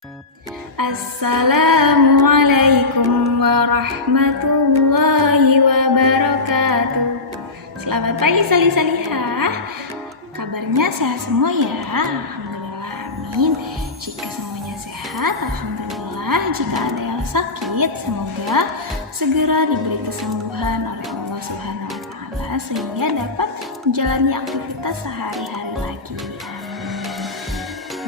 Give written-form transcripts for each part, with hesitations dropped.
Assalamualaikum warahmatullahi wabarakatuh. Selamat pagi salih-salihah. Kabarnya sehat semua ya? Alhamdulillah, amin. Jika semuanya sehat, alhamdulillah. Jika ada yang sakit, semoga segera diberi kesembuhan oleh Allah Subhanahu wa Ta'ala sehingga dapat menjalani aktivitas sehari-hari lagi.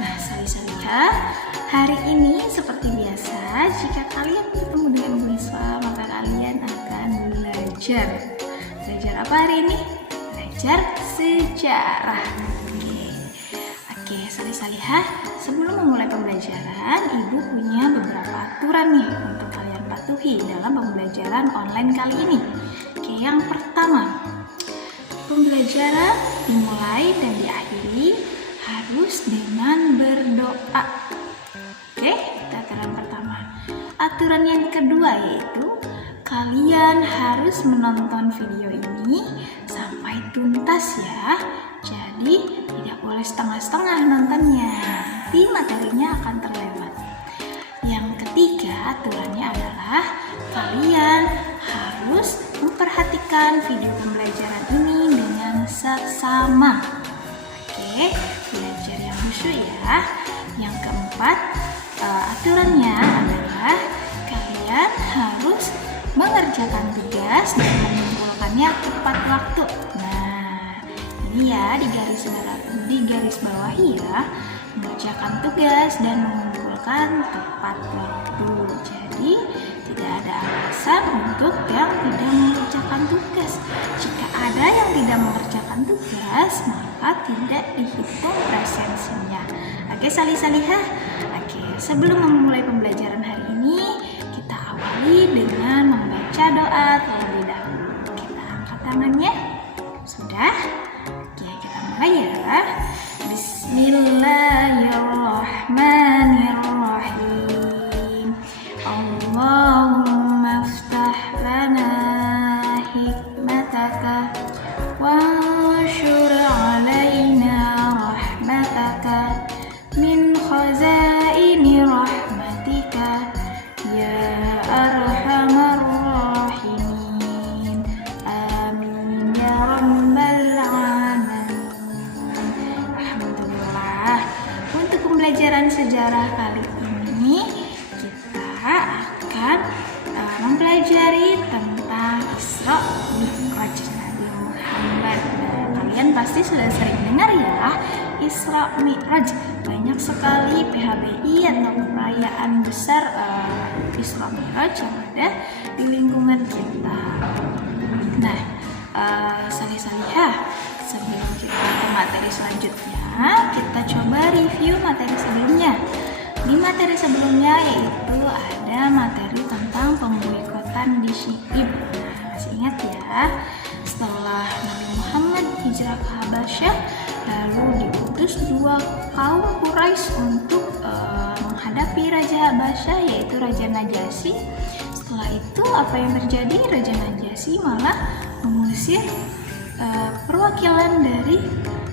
Nah, salih-salihah, hari ini seperti biasa, jika kalian bertemu dengan Bu Iswa, maka kalian akan belajar. Belajar apa hari ini? Belajar sejarah. Oke, salih-salihah, sebelum memulai pembelajaran, Ibu punya beberapa aturan nih untuk kalian patuhi dalam pembelajaran online kali ini. Oke, yang pertama, pembelajaran dimulai dan diakhiri harus dengan berdoa. Oke, itu aturan pertama. Aturan yang kedua yaitu kalian harus menonton video ini sampai tuntas ya. Jadi tidak boleh setengah-setengah nontonnya, nanti materinya akan terlewat. Yang ketiga aturannya adalah kalian harus memperhatikan video pembelajaran ini dengan seksama. Oke, belajar yang khusyuk ya. Yang keempat, aturannya adalah kalian harus mengerjakan tugas dan mengumpulkannya tepat waktu. Nah, ini ya di garis bawahi ya, mengerjakan tugas dan mengumpulkan tepat waktu. Jadi tidak ada alasan untuk yang tidak mengerjakan tugas. Jika ada yang tidak mengerjakan tugas, maka tidak dihitung presensinya. Oke, salih-salihah. Oke, sebelum memulai pembelajaran hari ini, kita awali dengan membaca doa terlebih dahulu. Kita angkat tangannya. Sudah? Oke, kita mulai ya. Bismillahirrahmanirrahim. Allahumma aftah lana hikmataka wanshur alaina rahmataka min khazaini rahmatika ya arhamar rahimin. Amin ya rabbal alamin. Alhamdulillah. Untuk pembelajaran sejarah kali ini kita akan mempelajari tentang Isra Mi'raj Nabi Muhammad. Kalian pasti sudah sering dengar ya Isra Mi'raj. Banyak sekali PHBI atau perayaan besar Isra Mi'raj yang ada di lingkungan kita. Nah, salih-salihah, sebelum kita ke materi selanjutnya, kita coba review materi sebelumnya. Di materi sebelumnya yaitu ada materi tentang pemboikotan di Syi'ib. Nah, masih ingat ya, setelah Nabi Muhammad hijrah ke Habasyah, lalu diutus dua kaum Quraisy untuk menghadapi Raja Habasyah yaitu Raja Najasyi. Setelah itu apa yang terjadi? Raja Najasyi malah mengusir perwakilan dari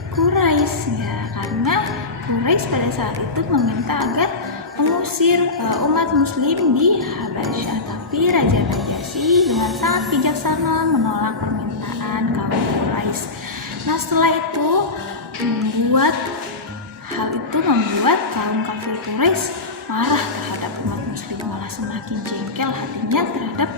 Quraisy ya, karena Quraisy pada saat itu meminta agar mengusir umat muslim di Habasyah, tapi Raja Najasyi dengan sangat bijaksana menolak permintaan kaum Quraisy. Nah, setelah itu membuat kaum kafir Quraisy marah terhadap umat muslim, malah semakin jengkel hatinya terhadap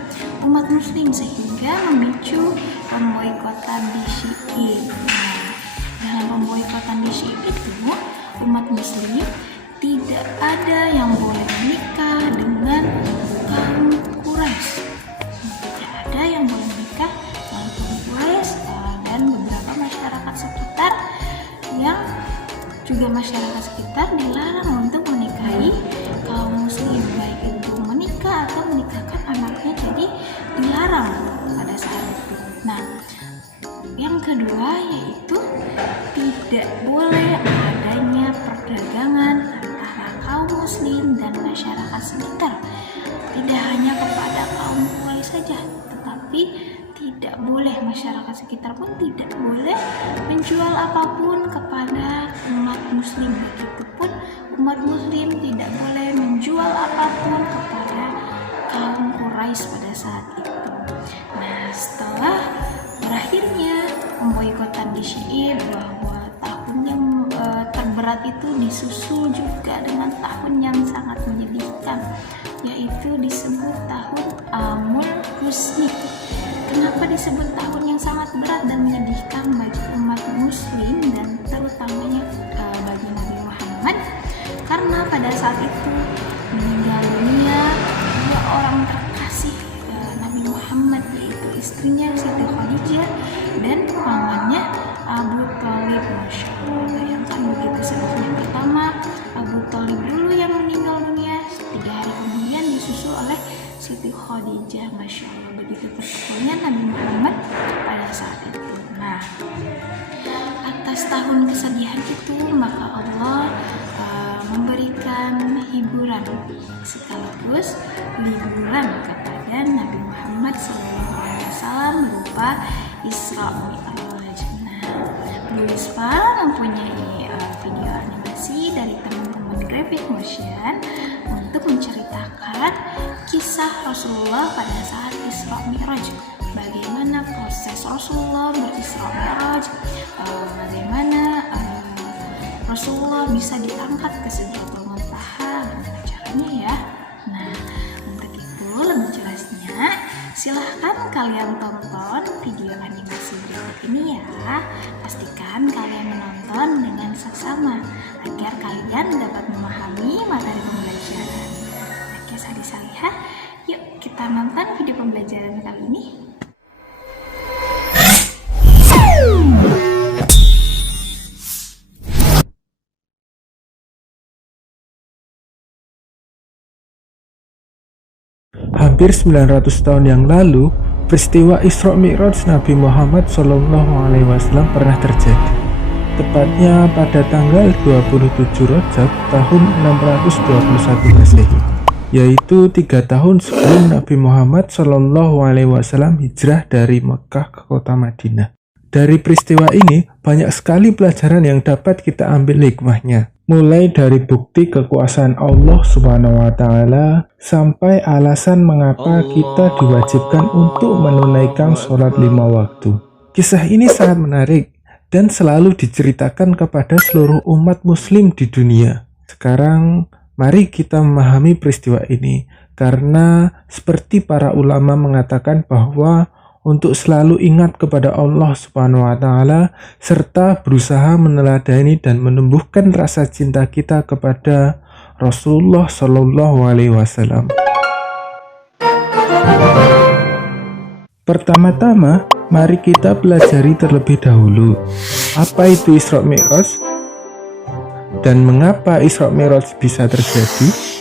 umat muslim sehingga memicu pemboikotan di Syi'ib. Nah, dalam pemboikotan di Syi'ib itu umat muslim tidak ada yang boleh menikah dengan kaum Quraisy. Tidak ada yang boleh menikah dengan kaum Quraisy dan beberapa masyarakat sekitar yang juga masyarakat sekitar dilarang untuk menikahi kaum muslim, baik itu menikah atau menikahkan anaknya, jadi dilarang pada saat itu. Nah, yang kedua yaitu tidak boleh adanya perdagangan antara kaum muslim dan masyarakat sekitar. Tidak hanya kepada kaum Quraisy saja, tetapi tidak boleh masyarakat sekitar pun tidak boleh menjual apapun kepada umat muslim. Begitupun umat muslim tidak boleh Quraisy pada saat itu. Nah, setelah berakhirnya pemboikotan di Syi'i, bahwa tahun yang terberat itu disusul juga dengan tahun yang sangat menyedihkan, yaitu disebut tahun Amul Huzni. Kenapa disebut tahun yang sangat berat dan menyedihkan bagi umat muslim dan terutamanya bagi Nabi Muhammad? Karena pada saat itu meninggal dunia dua orang terkasih Nabi Muhammad, yaitu istrinya Siti Khadijah dan pamannya Abu Thalib. Masya Allah, bayangkan begitu sedihnya. Pertama Abu Thalib dulu yang meninggal dunia, 3 hari kemudian disusul oleh Siti Khadijah. Masya Allah, begitu terpukulnya Nabi Muhammad pada saat itu. Nah, atas tahun kesedihan itu maka Allah memberikan hiburan sekaligus liburan kepada Nabi Muhammad SAW berupa Isra Mi'raj. Nah, Blue Wispa mempunyai video animasi dari teman-teman Graphic Motion untuk menceritakan kisah Rasulullah pada saat Isra Mi'raj. Bagaimana proses Rasulullah berisra Mi'raj, bagaimana Rasulullah bisa diangkat ke Sidratul Muntaha, gimana caranya ya. Nah, untuk itu lebih jelasnya silahkan kalian tonton video animasi berikut ini ya. Pastikan kalian menonton dengan seksama agar kalian dapat memahami materi pembelajaran. Oke, Salihah, yuk kita nonton video pembelajaran kali ini. Hampir 900 tahun yang lalu, peristiwa Isra Mi'raj Nabi Muhammad SAW pernah terjadi. Tepatnya pada tanggal 27 Rajab tahun 621 Masehi, yaitu 3 tahun sebelum Nabi Muhammad SAW hijrah dari Mekah ke kota Madinah. Dari peristiwa ini, banyak sekali pelajaran yang dapat kita ambil hikmahnya. Mulai dari bukti kekuasaan Allah Subhanahu wa Ta'ala sampai alasan mengapa kita diwajibkan untuk menunaikan sholat 5 waktu. Kisah ini sangat menarik dan selalu diceritakan kepada seluruh umat muslim di dunia. Sekarang mari kita memahami peristiwa ini, karena seperti para ulama mengatakan bahwa untuk selalu ingat kepada Allah Subhanahu wa Ta'ala serta berusaha meneladani dan menumbuhkan rasa cinta kita kepada Rasulullah Shallallahu Alaihi Wasallam. Pertama-tama, mari kita pelajari terlebih dahulu apa itu Isra Mi'raj dan mengapa Isra Mi'raj bisa terjadi.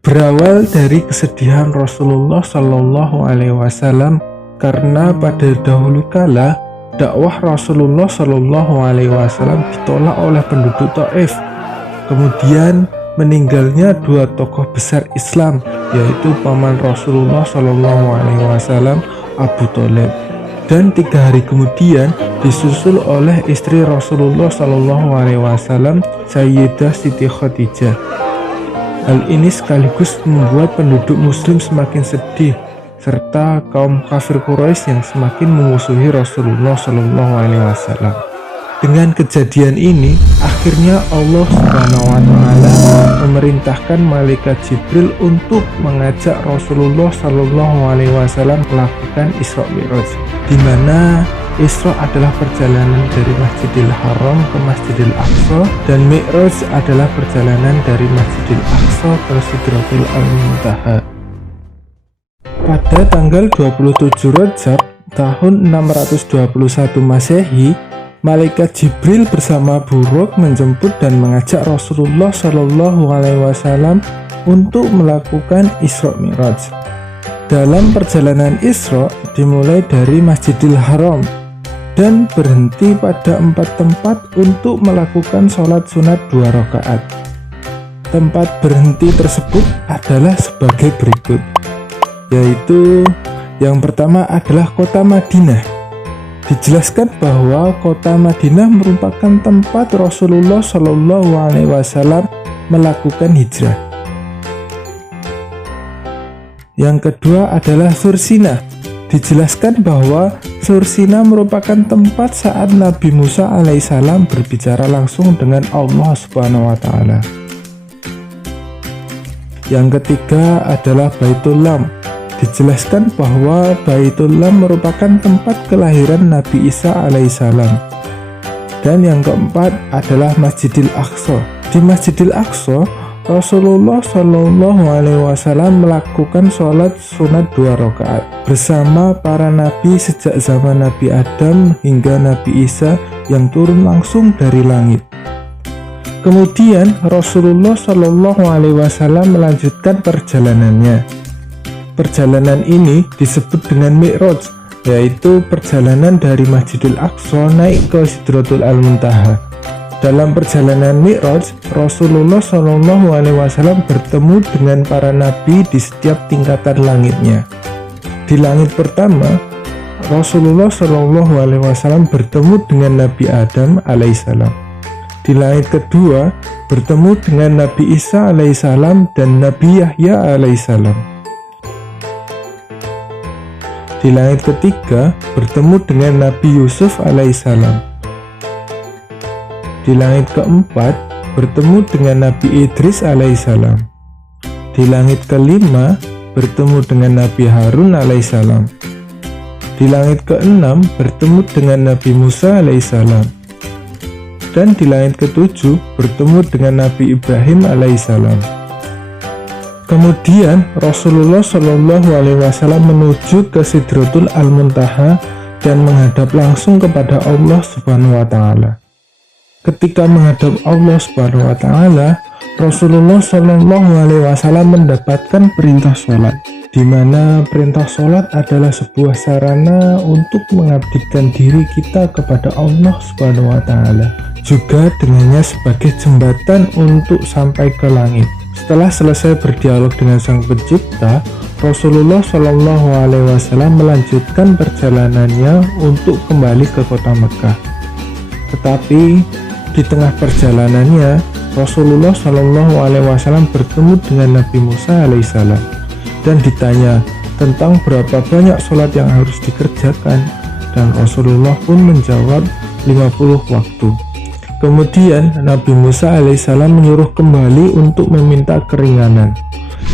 Berawal dari kesedihan Rasulullah Shallallahu Alaihi Wasallam karena pada dahulu kala dakwah Rasulullah Shallallahu Alaihi Wasallam ditolak oleh penduduk Taif. Kemudian meninggalnya 2 tokoh besar Islam, yaitu paman Rasulullah Shallallahu Alaihi Wasallam Abu Thalib, dan 3 hari kemudian disusul oleh istri Rasulullah Shallallahu Alaihi Wasallam Sayyidah Siti Khadijah. Hal ini sekaligus membuat penduduk muslim semakin sedih serta kaum kafir Quraisy yang semakin memusuhi Rasulullah Shallallahu Alaihi Wasallam. Dengan kejadian ini, akhirnya Allah Subhanahu wa Ta'ala memerintahkan malaikat Jibril untuk mengajak Rasulullah Shallallahu Alaihi Wasallam melakukan Isra Mi'raj, di mana Isra adalah perjalanan dari Masjidil Haram ke Masjidil Aqsa, dan Mi'raj adalah perjalanan dari Masjidil Aqsa ke Sidratul Muntaha. Pada tanggal 27 Rajab tahun 621 Masehi, malaikat Jibril bersama buruk menjemput dan mengajak Rasulullah Shallallahu Alaihi Wasallam untuk melakukan Isra Mi'raj. Dalam perjalanan Isra dimulai dari Masjidil Haram dan berhenti pada 4 tempat untuk melakukan sholat sunat 2 rakaat. Tempat berhenti tersebut adalah sebagai berikut, yaitu yang pertama adalah kota Madinah. Dijelaskan bahwa kota Madinah merupakan tempat Rasulullah Shallallahu Alaihi Wasallam melakukan hijrah. Yang kedua adalah Sur Sina. Dijelaskan bahwa Sur Sina merupakan tempat saat Nabi Musa alaihissalam berbicara langsung dengan Allah Subhanahu wa Ta'ala. Yang ketiga adalah Baitul Lam. Dijelaskan bahwa Baitul Lam merupakan tempat kelahiran Nabi Isa alaihissalam. Dan yang keempat adalah Masjidil Aqsa. Di Masjidil Aqsa, Rasulullah Shallallahu Alaihi Wasallam melakukan sholat sunat 2 rakaat bersama para nabi sejak zaman Nabi Adam hingga Nabi Isa yang turun langsung dari langit. Kemudian Rasulullah Shallallahu Alaihi Wasallam melanjutkan perjalanannya. Perjalanan ini disebut dengan Mi'raj, yaitu perjalanan dari Masjidil Aqsa naik ke Sidratul Muntaha. Dalam perjalanan Mi'raj, Rasulullah Shallallahu Alaihi Wasallam bertemu dengan para nabi di setiap tingkatan langitnya. Di langit pertama, Rasulullah Shallallahu Alaihi Wasallam bertemu dengan Nabi Adam alaihissalam. Di langit kedua, bertemu dengan Nabi Isa alaihissalam dan Nabi Yahya alaihissalam. Di langit ketiga, bertemu dengan Nabi Yusuf alaihissalam. Di langit keempat, bertemu dengan Nabi Idris alaihissalam. Di langit kelima, bertemu dengan Nabi Harun alaihissalam. Di langit keenam, bertemu dengan Nabi Musa alaihissalam. Dan di langit ketujuh, bertemu dengan Nabi Ibrahim alaihissalam. Kemudian Rasulullah Shallallahu Alaihi Wasallam menuju ke Sidratul Muntaha dan menghadap langsung kepada Allah Subhanahu wa Ta'ala. Ketika menghadap Allah Subhanahu wa Ta'ala, Rasulullah Shallallahu Alaihi Wasallam mendapatkan perintah sholat, di mana perintah sholat adalah sebuah sarana untuk mengabdikan diri kita kepada Allah Subhanahu wa Ta'ala, juga dengannya sebagai jembatan untuk sampai ke langit. Setelah selesai berdialog dengan Sang Pencipta, Rasulullah Shallallahu Alaihi Wasallam melanjutkan perjalanannya untuk kembali ke kota Mekah. Tetapi di tengah perjalanannya, Rasulullah Shallallahu Alaihi Wasallam bertemu dengan Nabi Musa alaihissalam dan ditanya tentang berapa banyak sholat yang harus dikerjakan, dan Rasulullah pun menjawab 50 waktu. Kemudian Nabi Musa alaihissalam menyuruh kembali untuk meminta keringanan,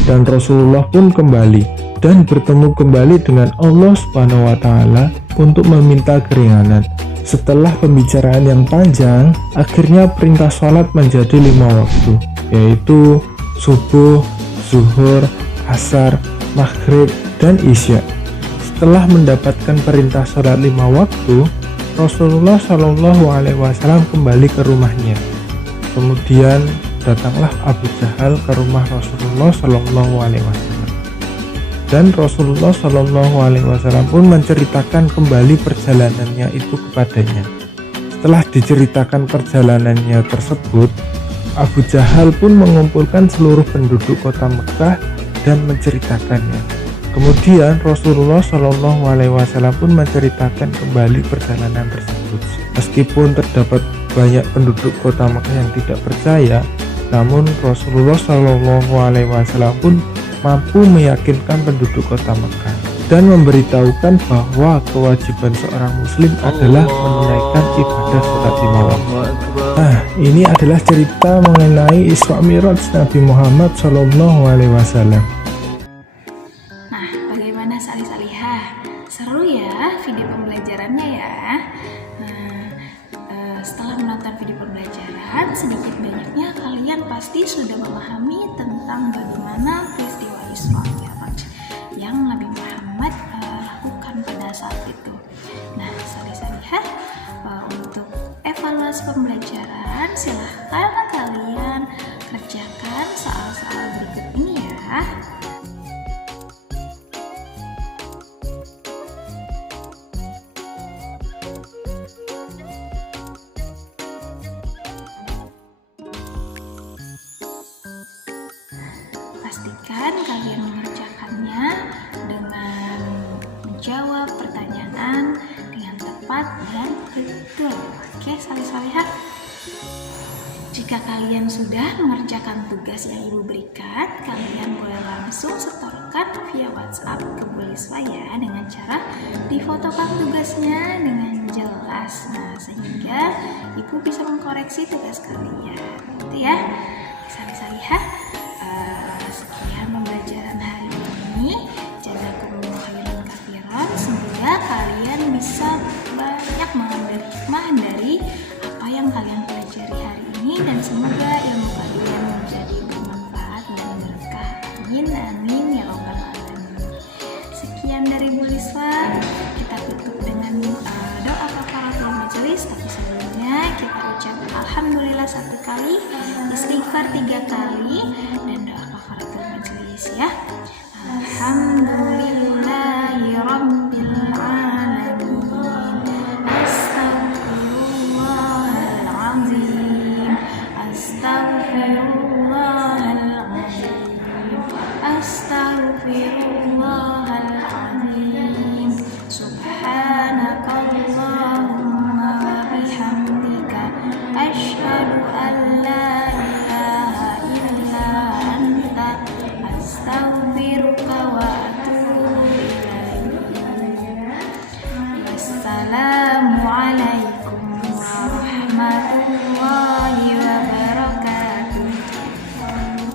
dan Rasulullah pun kembali dan bertemu kembali dengan Allah Subhanahu wa Ta'ala untuk meminta keringanan. Setelah pembicaraan yang panjang, akhirnya perintah sholat menjadi 5 waktu, yaitu subuh, zuhur, asar, maghrib, dan isya. Setelah mendapatkan perintah sholat 5 waktu, Rasulullah Shallallahu Alaihi Wasallam kembali ke rumahnya. Kemudian datanglah Abu Jahal ke rumah Rasulullah Shallallahu Alaihi Wasallam. Dan Rasulullah Shallallahu Alaihi Wasallam pun menceritakan kembali perjalanannya itu kepadanya. Setelah diceritakan perjalanannya tersebut, Abu Jahal pun mengumpulkan seluruh penduduk kota Mekah dan menceritakannya. Kemudian Rasulullah Shallallahu Alaihi Wasallam pun menceritakan kembali perjalanan tersebut. Meskipun terdapat banyak penduduk kota Mekah yang tidak percaya, namun Rasulullah Shallallahu Alaihi Wasallam pun mampu meyakinkan penduduk kota Mekah dan memberitahukan bahwa kewajiban seorang muslim adalah menunaikan ibadah sholat 5 waktu. Nah, ini adalah cerita mengenai Isra Mi'raj Nabi Muhammad Shallallahu Alaihi Wasallam. Nah, bagaimana salih-salihah? Seru ya video pembelajarannya ya. Setelah menonton video pembelajaran, sedikit banyaknya kalian pasti sudah memahami tentang bagaimana peristiwa Isra Mi'raj yang Nabi Muhammad lakukan pada saat itu. Nah, salih-salihah, untuk evaluasi pembelajaran silahkan kalian kerjakan soal-soal berikut ini ya. Pastikan kalian mengerjakannya dengan menjawab pertanyaan dengan tepat dan betul. Oke, salih-salihah. Jika kalian sudah mengerjakan tugas yang ibu berikan, kalian boleh langsung setorkan via WhatsApp ke Bu Liswa ya, dengan cara difotokan tugasnya dengan jelas. Nah, sehingga ibu bisa mengkoreksi tugas kalian. Gitu ya. Bisa lihat. Sekian pembelajaran hari ini. Jazakumullah khairan katsiran. Semoga kalian bisa banyak mengambil hikmah dari apa yang kalian pelajari hari ini, dan semoga ilmu kalian menjadi bermanfaat dan berkah. Amin amin ya rabbal alamin. Sekian dari Bu Liswa. Kita tutup dengan doa kafaratul majelis, tapi sebelumnya kita ucap alhamdulillah 1 kali, istighfar 3 kali, dan doa kafaratul majelis ya. Alhamdulillahi rabbil alamin. Astaghfirullahaladzim. Astaghfirullahaladzim. Astaghfirullahaladzim. Subhanakallahumma wa bihamdika asyhadu an la ilaha illa anta astaghfiruka wa atubu ilaik. Wassalamu alaikum